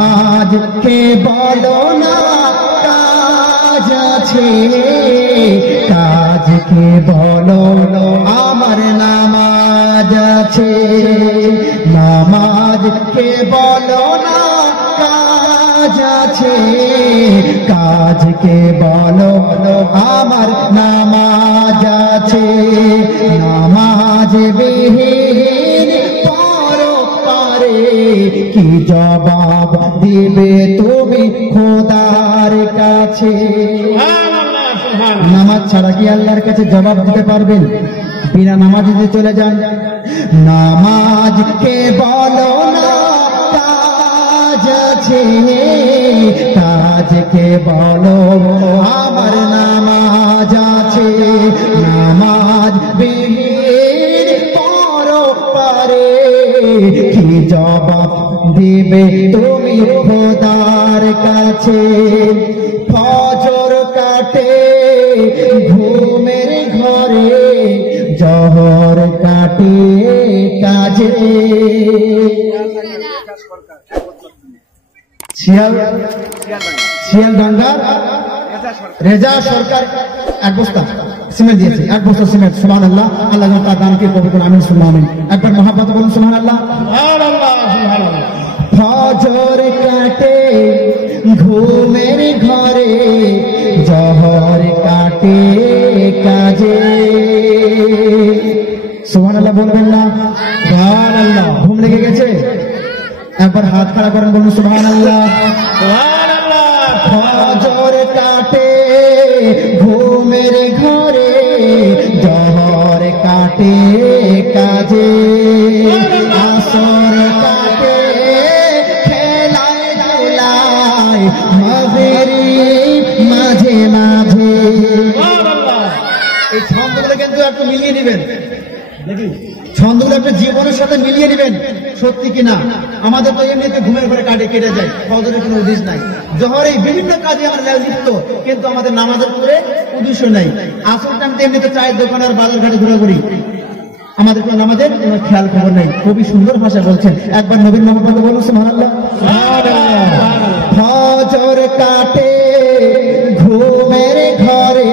আজকে বলো না কাজ আছে, কাজকে বলো আমার নামাজ আছে। নামাজকে বলো না কাজ আছে, কাজকে বলো আমার নামাজ আছে। নামাজ বিহীন কি জবাব দিবে তুমি খোদার কাছে? নামাজ ছাড়া কি আল্লাহর কাছে জবাব দিতে পারবেন? বিনা নামাজে যদি চলে যান। নামাজকে বলো না কাজ আছে, কাজকে বলো আমার নামাজ আছে। নামাজ বিহীন পরপারে কি জবাব দিবে তুমি খোদার কাছে? ফজর কাটে ঘুমের ঘরে, জহর কাটে কাজে। শিয়ালডাঙ্গার রেজা সরকার এক বস্তা সিমেন্ট দিয়েছে, এক বস্তা সিমেন্ট। সুবহানাল্লাহ, আল্লাহ তার দানকে কবুল করুন, আমিন সুবহান আমিন। একবার মহাব্বত বলুন সুবহানাল্লাহ। ফজর কাটে ঘুমের ঘরে, জহর কাটে কাজে। সুবহানাল্লাহ বলবেন না? সুবহানাল্লাহ। ঘুম লেগে গেছে? একবার হাত খাড়া করেন, বলুন সুবহানাল্লাহ। ফজর কাটে ঘুমের ঘরে, জহর কাটে কাজে। আসর কাটে খেলায় ধুলায়, মাঝেরিব মাঝে মাঝে। এই ছন্দগুলো কিন্তু একটু মিলিয়ে নেবেন, ছন্দগুলো একটা জীবনের সাথে মিলিয়ে নেবেন, সত্যি কিনা। আমাদের তো এমনিতে ঘুমের ঘরে কেটে যায়, ফজরের কোনো উদ্দেশ্য নাই। জহরে বিভিন্ন কাজে আমরা লিপ্ত, কিন্তু আমাদের নামাজের করে উদ্দেশ্য নাই। আসল টাইমতে এমনিতে চায়ের দোকান আর বাজার ঘাটে ঘোরাঘুরি, আমাদের কোনো নামাজের কোনো খেয়াল খবর নেই। খুবই সুন্দর ভাষা বলছেন, একবার নবীর মোহাম্মদ বলুন সুবহানাল্লাহ। ফজর কাটে ঘুমের ঘরে,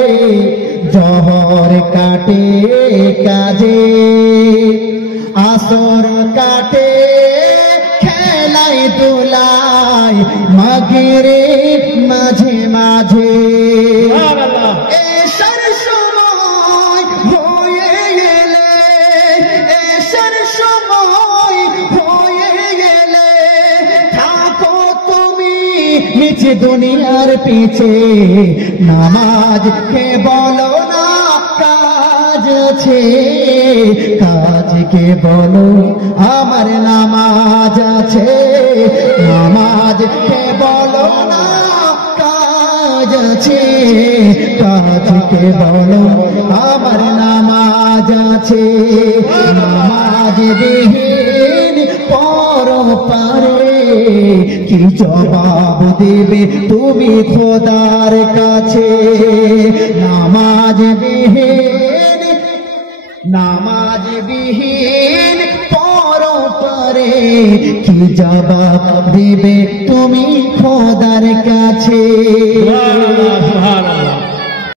জহর কাটে কাজে। আসর কাটে খেলায় দোলায়, মাগরিব মাঝে মাঝে। এশার সময় হয়ে গেলে, এশার সময় হয়ে গেলে, থাকো তুমি নিচে দুনিয়ার পিছে। নামাজকে বলো না কাজ আছে, কাজকে বলো আমার নামাজ আছে। নামাজকে বলো না কাজ আছে, কাজকে বলো আমার নামাজ আছে। নামাজ বিহীন পরপারে কি জবাব দিবে তুমি খোদার কাছে? নামাজ বিহীন, নামাজ বিহীন পরপারে কি জবাব দিবে তুমি খোদার কাছে?